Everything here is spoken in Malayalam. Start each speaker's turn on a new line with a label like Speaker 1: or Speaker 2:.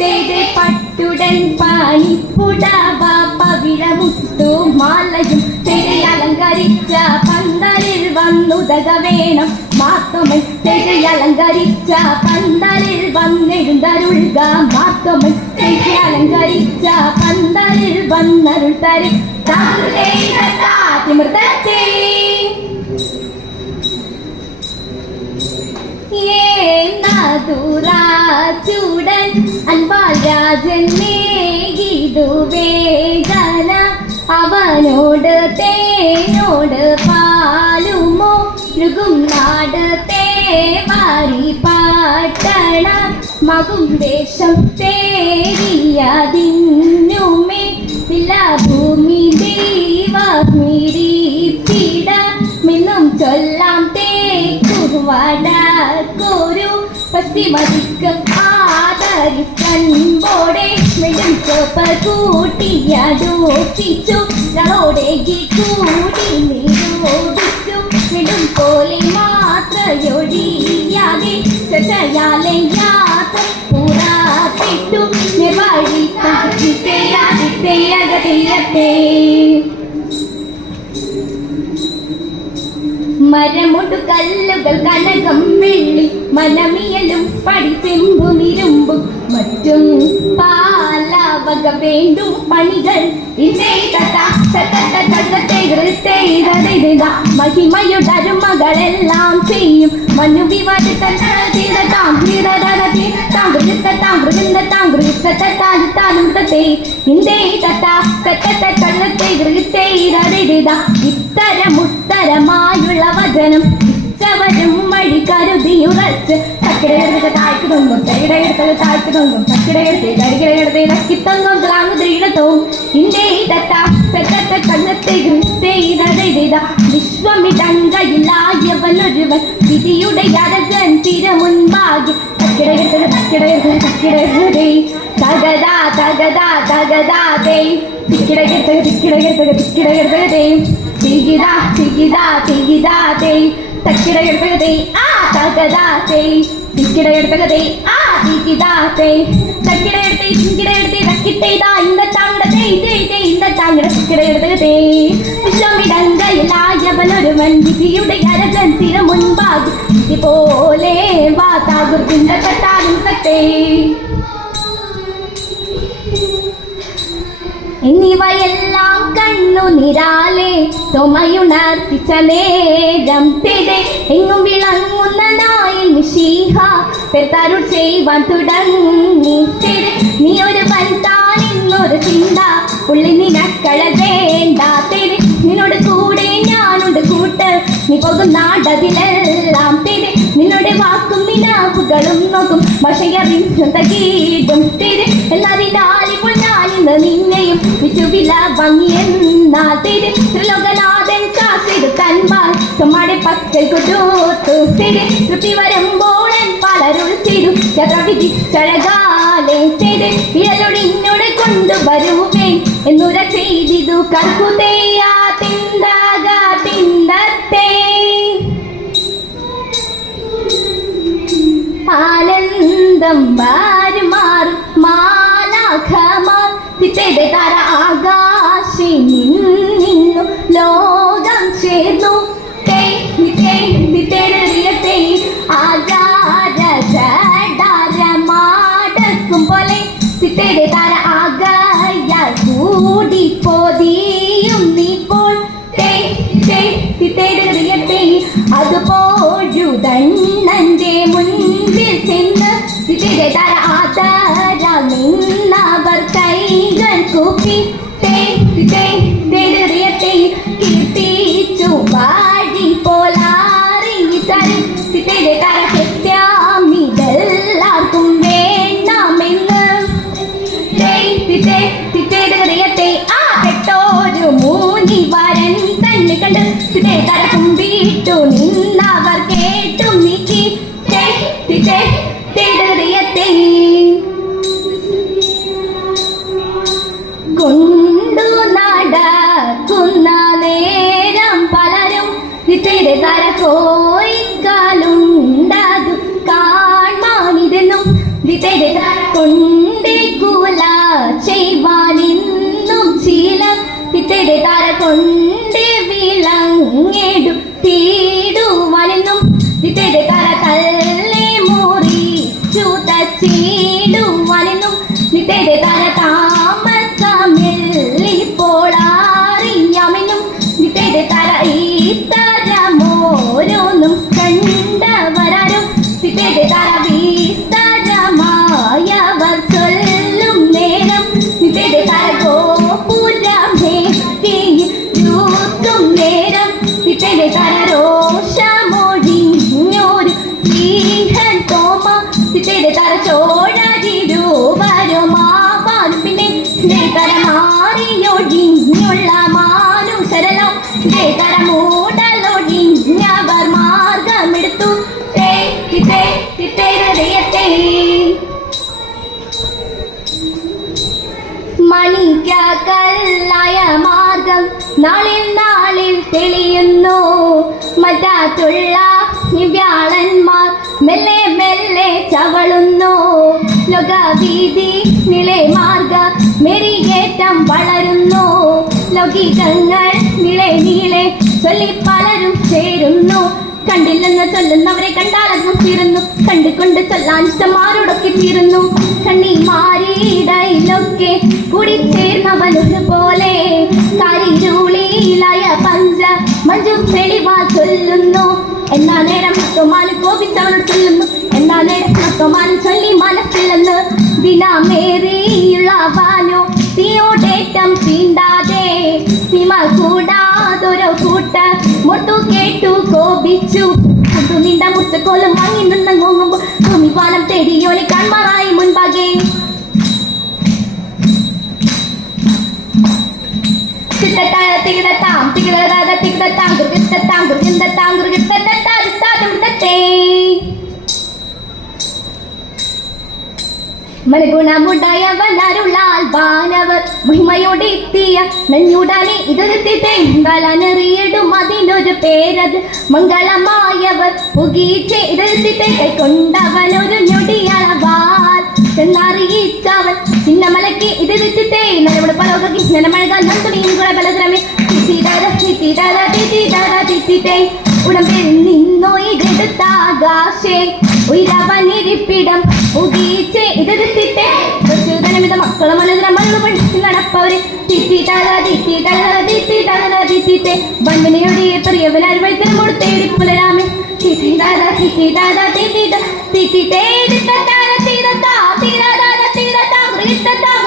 Speaker 1: മാത്തോമൻ തെയ്തെ പട്ടുടൻ പനിപ്പുടവ പവിഴമുത്തു മാലയും തെയ്തെ അലങ്കരിച്ച പന്തലിൽ വന്നുതക വേണം മാത്തമൻ തെയ്തെ അലങ്കരിച്ച പന്തലിൽ വന്നെഴുന്തരുൾക മാത്തമൻ തെയ്തെ അലങ്കരിച്ച പന്തലിൽ വന്നരുൾ തരി. തിമൃതത്തെ ചൂടൻ അൻപാൽ രാജൻ വേദന. അവനോട് തേനോട് പാലുമോ? മൃഗും നാട് തേവാരി പാട്ടണ. മകും ദേശം തേരിയതിന്നുമേ ഭൂമി ദൈവമിരിപ്പിട മരമുടു കല്ലുകൾ കനകം വെള്ളി. മനമിയലും പടിപെമ്പും ഇരുമ്പും മറ്റും പാലാവക വേണ്ടും പണികൾ മഹിമയുടരുമകളെല്ലാം ചെയ്യും മനു വിവാദ ഇത്തരമുത്തരമായുള്ള വചനം കരുതിയുറച്ച് താഴ്ത്തിതൊന്നും താഴ്ത്തുകൊണ്ടും താഴ്ത്തിതൊന്നും താഴ്ത്തുകൊണ്ടും തക്കിടയെടുത്ത് തടികിടയെടുത്ത് ഇറക്കിത്തങ്ങും ഗ്രാമത്തിടത്തും ഇന്ത്യ വിശ്വമിടങ്കയിലായവനൊരുവൻ വിധിയുടെ അരകൻ തിര മുൻപാകെ തക്കിടയെടുത്തത് തക്കിടയെടുത്തത് തക്കിടയെടുത്തേ തകതാ തകതാ തകതാതേ തിക്കിടയെടുത്തത് തിക്കിടയെടുത്തത് തിക്കിടയെടുത്തതേ. തികിതാ തികിതാ தக்கிட எடுப்பகதை ஆ தகதாத்தை திக்கிட எடுப்பகதை ஆ தீக்கிதாத்தை தக்கிட எடுத்தை திங்கிட எடுத்தை தக்கிட்டை தா. இந்த சாங்கடத்தை இதே இதே இந்த சாங்கட திக்கிட எடுப்பகதே விஷமிடங்களாயவனொருவன் விதியுடைய அரசன் திரு முன்பாக. இது போலே வாத்தாகும் இந்த கட்டாகும் கத்தை എന്നിവയെല്ലാം കണ്ണു നിരാലെ തൊമയുണർത്തിച്ച എങ്ങും വിളങ്ങുന്ന നിഷീഹ മിഷീഹ പെരുത്താരുൾ തുടങ്ങി നീ ഒരു വൻതാൻ ചിന്ത ഉള്ളി നിനക്കള വേണ്ട നിന്നോട് കൂടെ ഞാനുണ്ട് കൂട്ട്. നീ പോകും നാടതിലെല്ലാം തിരെ നിന്നോട് വാക്കും നിനാവുകളും നോക്കും. ഭക്ഷയറിഞ്ഞും തിരെ എന്നതിനാലിപ്പോൾ ഞാനിന്ന് നിന്നെയും വിറ്റുവില ഭംഗിയെന്നാൽ തിരി ത്രിലോകനാഥൻ കാത്തിരു തൻപാൽ നമ്മുടെ പക്കൽ കൊണ്ടോത്തു തിരി. തൃപ്തി വരുമ്പോഴൻ പലരുൾ ചെയ്തു ചഴകാലെ തിരി. തിരെ ഇഴലൊടിഞ്ഞോടെ കൊണ്ടുവരുവേ. എന്നുര ചെയ്തിതു കർക്കുതയാ തിന്താക തിന്തത്തേ. ആനന്ദം വാരുമാറും Ustedes dará a കൊണ്ടേ കുല ചെയ്യുവാനിന്നും ശീല തര കൊണ്ടേ Ti. മണിക്കല്ലായ മാർഗം നാളിൽ നാളിൽ തെളിയുന്നു. മറ്റാത്തുള്ള വ്യാളന്മാർ മെല്ലെ മെല്ലെ ചവളുന്നു. ലോകവീതി നിലെ മാർഗ മെരികേറ്റം വളരുന്നു. ലൗകികങ്ങൾ നിലെ നീളെ ചൊല്ലി പലരും ചേരുന്നു. കണ്ടില്ലെന്ന് ചൊല്ലുന്നവരെ കണ്ടാലും തീരുന്നു. കണ്ടുകൊണ്ട് ചൊല്ലാൻ ഇഷ്ടമാരോടൊക്കെ തീരുന്നു. കണ്ണിമാരിടയിലൊക്കെ കൂടി ചേർന്നവനൊരു പോലെ കരിരൂളിയിലായ പഞ്ച മഞ്ചും തെളിവാ ചൊല്ലുന്നു. എന്നാ നേരം മൊത്തമാന് കോപിച്ചവനോട് ചൊല്ലുന്നു. എന്നാ നേരം മൊത്തമാന് ചൊല്ലി മനസ്സിലെന്ന് ദിനമേറിയുള്ള വാനോ തീയോടേറ്റം തീണ്ടാതെ സിമ കൂടാതൊരു കൂട്ട മുട്ടു കേട്ടു കോപിച്ചു. കുട്ടു നിണ്ട മുത്തക്കോലം വാങ്ങി നിന്നങ്ങോങ്ങുമ്പോൾ ഭൂമിപാലം തേടിയോനെ കൺമാറായി മുൻപാകെ. തികിടത്താം അതിനൊരു പേരത്. മംഗളമായവർ പുകീച്ചെ ഇതൊരുത്തിത്തെ കൈക്കൊണ്ടവനൊരു ഞൊടിയളവാൽ ചെന്നറിയിച്ചവൻ. നമ്മുടെ പലോകി നനമഴകാൽ നന്ദുണിയും കൂടെ ബലതരമേ ചിത്തിതര ചിത്തിതര തിത്തിതര തിത്തിതേ ഉടമ്പിൽ നിന്നൊയികെടുത്താകാശേ ഉയരവനിരിപ്പിടം ഉകീച്ചേ ഇത് തിത്തിത്തേ പ്രചോദനമിത മക്കളെ മനസ്സിലെ മണ്ണ് പഠിച്ച് നടപ്പവരെ തിത്തിതര തിത്തിതര തിത്തിതര തിത്തിത്തേ ബണ്ണിനയുടെ പ്രിയവനാർ വഴുത്തിന് കൊടുത്തേടി പുലരാമേ തിത്തിതര തിത്തിതര തിത്തിത തിത്തിത്തേ തിത്തത്താര തിരത്താ തിരതാര തിരത്താ മൃഗത്താ